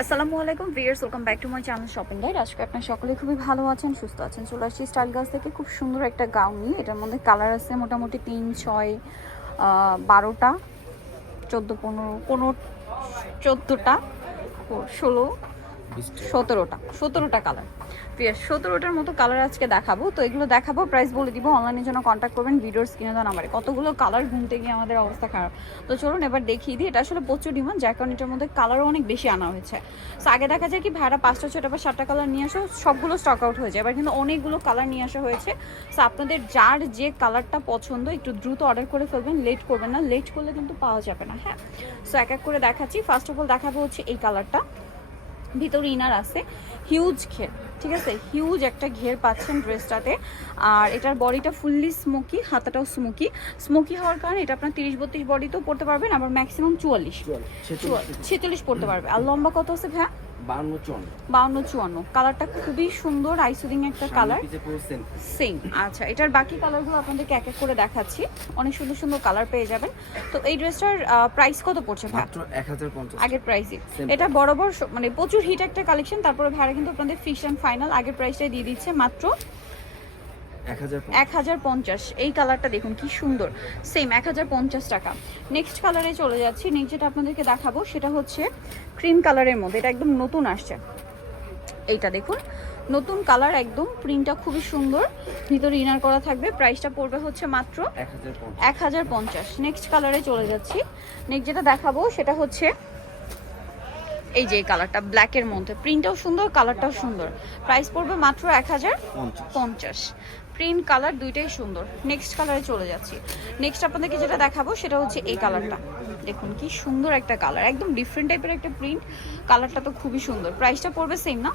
আসসালামু আলাইকুম viewers welcome back to my channel shopping guide. আজকে আপনার সকলে খুবই ভালো আছেন, সুস্থ আছেন। চলে আসছি স্টাইল গাছ থেকে খুব সুন্দর একটা গাউন নিয়ে। এটার মধ্যে কালার আছে মোটামুটি তিন, ছয় বারোটা, চোদ্দ, পনেরো পনেরো, চোদ্দোটা, ষোলো সতেরোটা সতেরোটা কালার প্রিয়া, সতেরোটার মতো কালার আজকে দেখাবো। তো এগুলো দেখাবো প্রাইস বলে দিব অনলাইনের জন্য কন্ট্যাক্ট করবেন ভিডিওর স্ক্রিনে দেওয়া নাম্বারে কতগুলো কালার ঘুমতে গিয়ে আমাদের অবস্থা খারাপ। তো চলুন এবার দেখিয়ে দিই, এটা আসলে প্রচুর ডিমান্ড যার কারণে এটার মধ্যে কালারও অনেক বেশি আনা হয়েছে। তো আগে দেখা যায় কি ভাড়া পাঁচটা ছটা বা সাতটা কালার নিয়ে আসো, সবগুলো স্টক আউট হয়ে যায়। এবার কিন্তু অনেকগুলো কালার নিয়ে আসা হয়েছে। তো আপনাদের যার যে কালারটা পছন্দ, একটু দ্রুত অর্ডার করে ফেলবেন লেট করবেন না। লেট করলে কিন্তু পাওয়া যাবে না হ্যাঁ? সো এক এক করে দেখাচ্ছি। ফার্স্ট অফ অল দেখাবো হচ্ছে এই কালারটা ভিতরে ইনার আছে। হিউজ ঘের ঠিক আছে? হিউজ একটা ঘের পাচ্ছেন ড্রেসটাতে। আর এটার বডিটা ফুললি স্মোকি হাতাটাও স্মোকি স্মোকি হওয়ার কারণে এটা আপনার তিরিশ বত্রিশ বডিতেও পড়তে পারবেন আবার ম্যাক্সিমাম চুয়াল্লিশ। ছেচল্লিশ পড়তে পারবে। আর লম্বা কত আছে ভ্যা বান্ন চুয়ান্ন। বাউন্ন চুয়ান্ন। কালারটা খুবই সুন্দর একটা কালার। সেম আচ্ছা এটার বাকি কালারগুলো আপনাদেরকে এক এক করে দেখাচ্ছি। অনেক সুন্দর সুন্দর কালার পেয়ে যাবেন। তো এই ড্রেসটার প্রাইস কত পড়ছে মাত্র আগের প্রাইসই এটা বরাবর মানে প্রচুর হিট একটা কালেকশন তারপরে ভাড়া কিন্তু আপনাদের ফিক্স ফাইনাল আগের প্রাইসটাই দিয়ে দিচ্ছে মাত্র এক হাজার এক হাজার পঞ্চাশ। এই কালারটা দেখুন কি সুন্দর। সেম এক হাজার পঞ্চাশ টাকা। নেক্সট কালারে চলে যাচ্ছি। নেক্সট যেটা আপনাদেরকে দেখাবো সেটা হচ্ছে ক্রিম কালারের মধ্যে। এটা একদম নতুন আসছে। এইটা দেখুন নতুন কালার একদম। প্রিন্টটা খুবই সুন্দর। ভিতরে ইনার করা থাকবে। প্রাইসটা পড়বে হচ্ছে মাত্র এক হাজার পঞ্চাশ। নেক্সট কালারে চলে যাচ্ছি। নেক্সট যেটা দেখাবো সেটা হচ্ছে এই যে কালারটা ব্ল্যাকের মধ্যে। প্রিন্টটাও সুন্দর কালারটাও সুন্দর। প্রাইস পড়বে মাত্র এক হাজার পঞ্চাশ। প্রিন্ট কালার দুইটাই সুন্দর। নেক্সট কালারে চলে যাচ্ছি। নেক্সট আপনাদেরকে যেটা দেখাবো সেটা হচ্ছে এই কালারটা। দেখুন কি সুন্দর একটা কালার একদম ডিফারেন্ট টাইপের একটা প্রিন্ট কালারটা তো খুবই সুন্দর। প্রাইসটা পড়বে সেম না?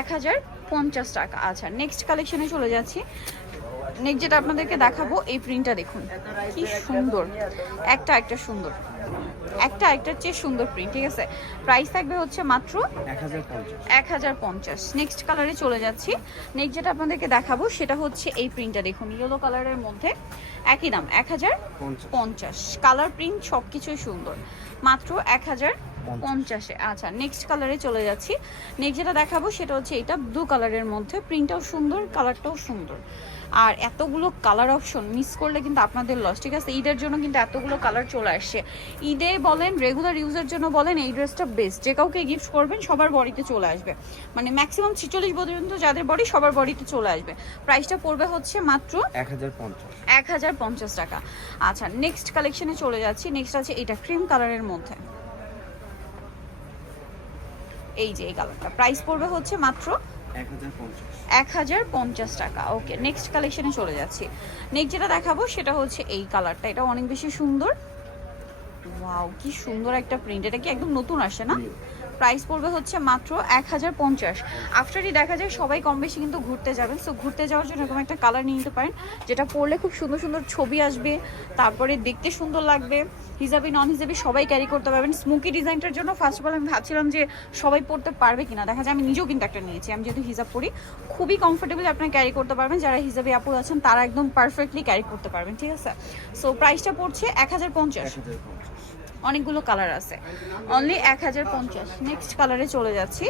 এক হাজার পঞ্চাশ। টাকা। আচ্ছা নেক্সট কালেকশনে চলে যাচ্ছি। নেক্সট যেটা আপনাদেরকে দেখাবো এই প্রিন্টটা দেখুন। কি সুন্দর। একটা একটা সুন্দর। একটা একটার চেয়ে সুন্দর প্রিন্ট ঠিক আছে? প্রাইস থাকবে হচ্ছে মাত্র এক হাজার পঞ্চাশ। নেক্সট কালারে চলে যাচ্ছি। নেক্সট যেটা আপনাদেরকে দেখাবো সেটা হচ্ছে এই প্রিন্টটা দেখুন ইয়েলো কালারের মধ্যে। একই দাম এক হাজার পঞ্চাশ। কালার প্রিন্ট সব কিছুই সুন্দর। মাত্র এক হাজার পঞ্চাশে। আচ্ছা নেক্সট কালারে চলে যাচ্ছি। নেক্সট যেটা দেখাবো সেটা হচ্ছে এটা ব্লু কালারের মধ্যে। প্রিন্টটাও সুন্দর কালারটাও সুন্দর। আর এতগুলো কালার অপশন মিস করলে কিন্তু আপনাদের লস ঠিক আছে? ঈদের জন্য কিন্তু এতগুলো কালার চলে আসছে। ঈদে বলেন রেগুলার ইউজের জন্য বলেন এই ড্রেসটা বেস্ট যে কাউকে গিফট করবেন সবার বডিতে চলে আসবে। মানে ম্যাক্সিমাম ছিচল্লিশ পর্যন্ত যাদের বডি সবার বডিতে চলে আসবে। প্রাইসটা পড়বে হচ্ছে মাত্র এক হাজার পঞ্চাশ। এক হাজার পঞ্চাশ টাকা। আচ্ছা নেক্সট কালেকশনে চলে যাচ্ছি। নেক্সট আছে এটা ক্রিম কালারের মধ্যে। এই যে, এই কালারটা। প্রাইস পড়বে হচ্ছে মাত্র এক হাজার পঞ্চাশ। টাকা। ওকে নেক্সট কালেকশনে চলে যাচ্ছি। নেক্সট যেটা দেখাবো, সেটা হচ্ছে এই কালারটা। এটা অনেক বেশি সুন্দর। ওয়াও কি সুন্দর একটা প্রিন্ট এটা কি একদম নতুন আসে না? প্রাইস পড়বে হচ্ছে মাত্র এক হাজার পঞ্চাশ। আফটারই দেখা যায় সবাই কম বেশি কিন্তু ঘুরতে যাবেন। সো ঘুরতে যাওয়ার জন্য এরকম একটা কালার নিয়ে নিতে পারেন, যেটা পরলে খুব সুন্দর সুন্দর ছবি আসবে, তারপরে দেখতে সুন্দর লাগবে। হিজাবি নন হিজাবি সবাই ক্যারি করতে পারবেন। স্মোকি ডিজাইনটার জন্য ফার্স্ট অফ অল আমি ভাবছিলাম যে সবাই পড়তে পারবে কিনা। দেখা যায় আমি নিজেও কিন্তু একটা নিয়েছি। আমি যেহেতু হিজাব পরি, খুবই কমফোর্টেবল আপনারা ক্যারি করতে পারবেন। যারা হিজাবি আপু আছেন, তারা একদম পারফেক্টলি ক্যারি করতে পারবেন। ঠিক আছে? সো প্রাইসটা পড়ছে এক হাজার পঞ্চাশ। অনেকগুলো কালার আছে। অনলি এক হাজার পঞ্চাশ। নেক্সট কালারে চলে যাচ্ছি।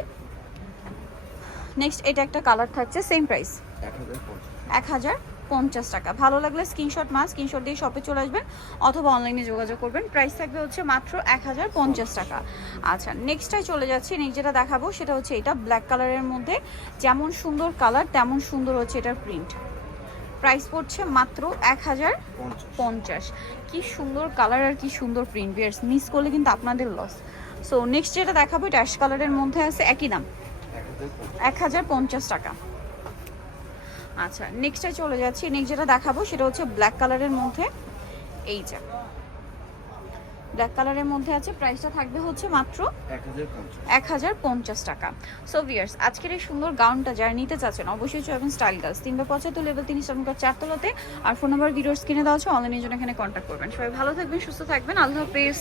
নেক্সট এটা একটা কালার থাকছে সেম প্রাইস এক হাজার পঞ্চাশ। টাকা। ভালো লাগলে স্ক্রিনশট মাস স্ক্রিনশট দিয়ে শপে চলে আসবেন অথবা অনলাইনে যোগাযোগ করবেন। প্রাইস থাকবে হচ্ছে মাত্র এক হাজার পঞ্চাশ টাকা। আচ্ছা নেক্সটটাই চলে যাচ্ছি। নেক্সট যেটা দেখাবো সেটা হচ্ছে এটা ব্ল্যাক কালারের মধ্যে। যেমন সুন্দর কালার তেমন সুন্দর হচ্ছে এটার প্রিন্ট প্রাইস পড়ছে মাত্র এক হাজার পঞ্চাশ। কী সুন্দর কালার আর কি সুন্দর প্রিন্ট বিয়ার্স মিস করলে কিন্তু আপনাদের লস সো নেক্সট যেটা দেখাবো এটা অ্যাশ কালারের মধ্যে আছে একই দাম। এক হাজার পঞ্চাশ এক হাজার পঞ্চাশ টাকা। আচ্ছা নেক্সটে চলে যাচ্ছি। নেক্সট যেটা দেখাবো সেটা হচ্ছে ব্ল্যাক কালারের মধ্যে। এই যে। ব্ল্যাক কালারের মধ্যে আছে প্রাইসটা থাকবে হচ্ছে মাত্র এক হাজার পঞ্চাশ। টাকা। সো ভিয়ার্স আজকের এই সুন্দর গাউনটা যারা নিতে চাচ্ছেন অবশ্যই চাইবেন স্টাইল গার্লস তিনবার পঁচাত্তর লেভেল তিন ইসলামকার চারতলাতে। আর ফোন নাম্বার ভিডিওর কিনে দেওয়া আছে অনলাইনের জন্য এখানে কন্ট্যাক্ট করবেন। সবাই ভালো থাকবেন সুস্থ থাকবেন। আল্লাহ হাফেজ।